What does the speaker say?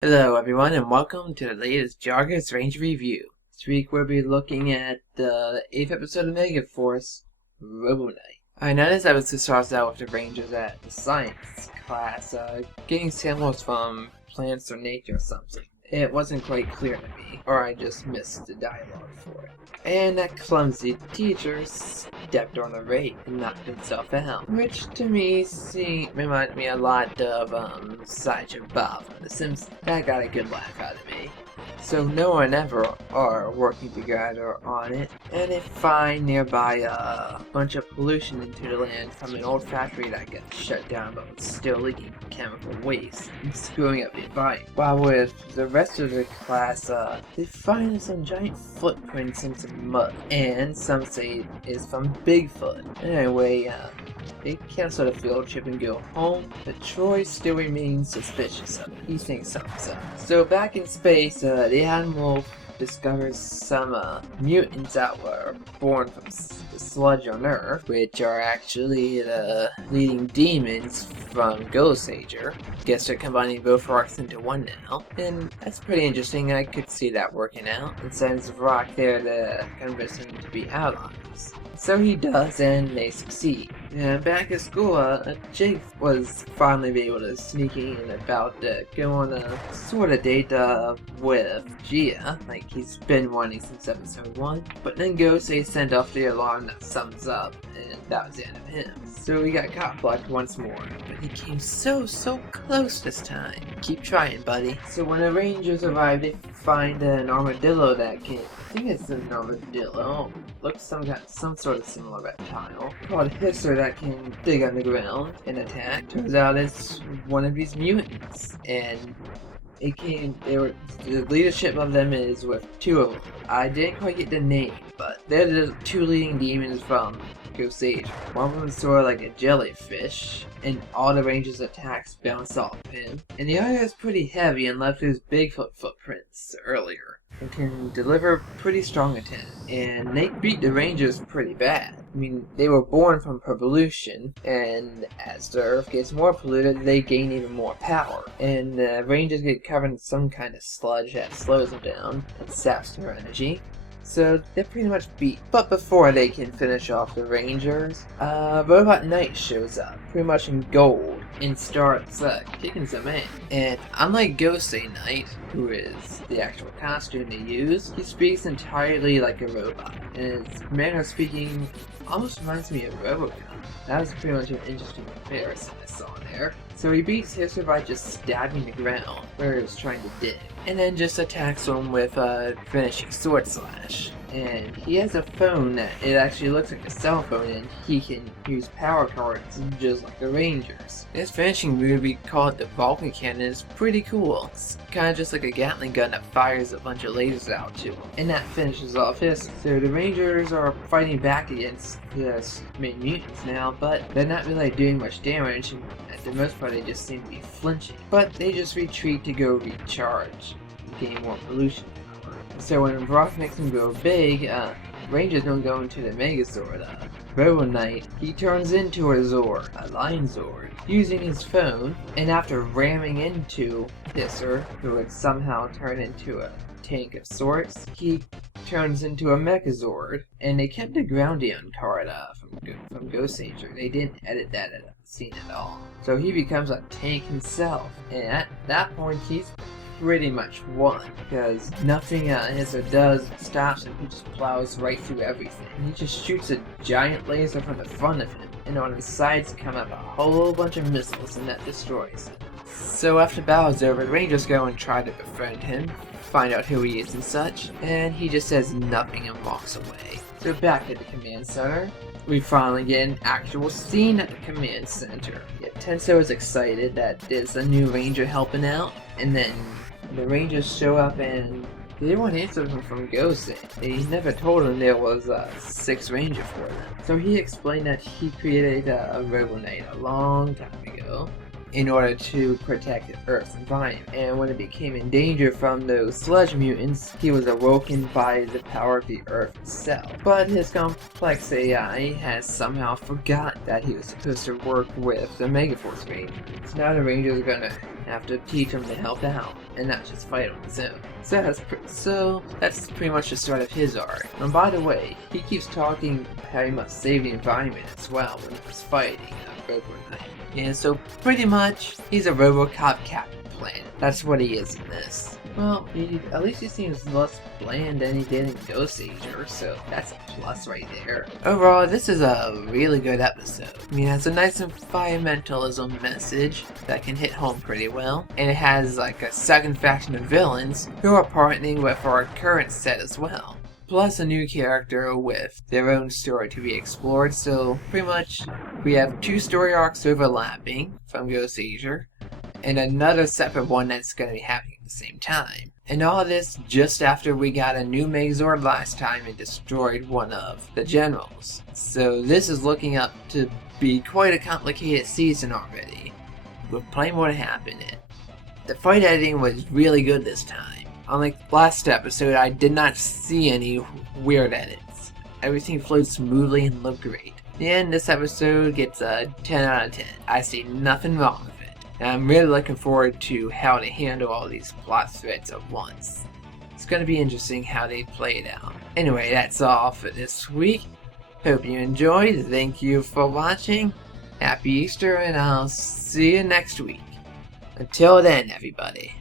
Hello everyone and welcome to the latest Jargus Ranger Review. This week we'll be looking at the 8th episode of Megaforce, Robo. I noticed I was to start out with the Rangers at the science class, getting samples from plants or nature or something. It wasn't quite clear to me, or I just missed the dialogue for it. And that clumsy teacher stepped on a rake and knocked himself out, which to me reminded me a lot of Sideshow Bob from The Simpsons. That got a good laugh out of me. So Noah and Ever are working together on it, and they find nearby a bunch of pollution into the land from an old factory that got shut down but was still leaking chemical waste and screwing up the environment. While with the rest of the class, they find some giant footprints in some mud, and some say it's from Bigfoot. Anyway, they cancel the field trip and go home, but Troy still remains suspicious of it. He thinks something's up. So back in space, the Admiral discovers some mutants that were born from the sludge on Earth, which are actually the leading demons from Ghost Ranger. Guess they're combining both arcs into one now, and that's pretty interesting. I could see that working out, and sends Rock there to convince him to be allies. So he does, and they succeed. And back at school, Jake was finally able to sneak in about to go on a sort of date with Gia, like he's been wanting since episode 1. But then Gosei sent off the alarm that sums up, and that was the end of him. So he got cop blocked once more, but he came so close this time. Keep trying, buddy. So when the Rangers arrive, they find an armadillo that can, I think it's an armadillo, looks some sort of similar reptile, called Hisser, that can dig underground and attack. Turns out it's one of these mutants, and the leadership of them is with two of them. I didn't quite get the name, but they're the two leading demons from Ghost Ranger. One of them is sort of like a jellyfish, and all the Rangers' attacks bounce off him. And the other is pretty heavy and left his Bigfoot footprints earlier, and can deliver pretty strong attack. And they beat the Rangers pretty bad. I mean, they were born from pollution, and as the Earth gets more polluted, they gain even more power. And the Rangers get covered in some kind of sludge that slows them down and saps their energy. So they're pretty much beat. But before they can finish off the Rangers, Robot Knight shows up, pretty much in gold, and starts kicking some ass. And unlike Gosei Knight, who is the actual costume they use, he speaks entirely like a robot, and his manner of speaking almost reminds me of Robo. That was pretty much an interesting comparison I saw there. So he beats Hisser by just stabbing the ground where he was trying to dig, and then just attacks him with a finishing sword slash. And he has a phone that it actually looks like a cell phone, and he can use power cards just like the Rangers. This finishing move, we call it the Vulcan Cannon, is pretty cool. It's kind of just like a Gatling gun that fires a bunch of lasers out to him, and that finishes off his. So the Rangers are fighting back against this main mutants now, but they're not really doing much damage, and at the most part they just seem to be flinching. But they just retreat to go recharge and gain more pollution. So when Brock makes him go big, Rangers don't go into the Megazord. Robo Knight, he turns into a Zord, a Lion Zord, using his phone, and after ramming into Hisser, who would somehow turn into a tank of sorts, he turns into a Megazord. And they kept the ground down card from Ghost Ranger. They didn't edit that scene at all. So he becomes a tank himself, and at that point he's pretty much won, because nothing Hisser does stops him. He just plows right through everything. He just shoots a giant laser from the front of him, and on his sides come up a whole bunch of missiles, and that destroys him. So after battle's over, the Rangers go and try to befriend him, find out who he is and such, and he just says nothing and walks away. So back at the command center, we finally get an actual scene at the command center. Yeah, Tenso is excited that there's a new Ranger helping out, and then the Rangers show up and they didn't want to answer him from Gosei. They never told him there was a 6th Ranger for them. So he explained that he created a Robo Knight a long time ago, in order to protect Earth's environment. And when it became in danger from those sludge mutants, he was awoken by the power of the Earth itself. But his complex AI has somehow forgotten that he was supposed to work with the Megaforce Rangers. So now the Rangers are gonna have to teach him to help out, and not just fight on his own. So that's pretty much the start of his arc. And by the way, he keeps talking how he must save the environment as well when he's fighting Robo. And so pretty much, he's a RoboCop Captain Planet. That's what he is in this. Well, at least he seems less bland than he did in Ghost Ranger, so that's a plus right there. Overall, this is a really good episode. I mean, it has a nice environmentalism message that can hit home pretty well, and it has like a second faction of villains who are partnering with our current set as well. Plus a new character with their own story to be explored, so pretty much we have 2 story arcs overlapping from Ghost Ranger, and another separate one that's going to be happening at the same time. And all this just after we got a new Megazord last time and destroyed one of the generals. So this is looking up to be quite a complicated season already, with plenty more to happen in it. The fight editing was really good this time. Unlike last episode, I did not see any weird edits. Everything flowed smoothly and looked great. And this episode gets a 10 out of 10. I see nothing wrong with it. And I'm really looking forward to how they handle all these plot threads at once. It's going to be interesting how they play it out. Anyway, that's all for this week. Hope you enjoyed. Thank you for watching. Happy Easter, and I'll see you next week. Until then, everybody.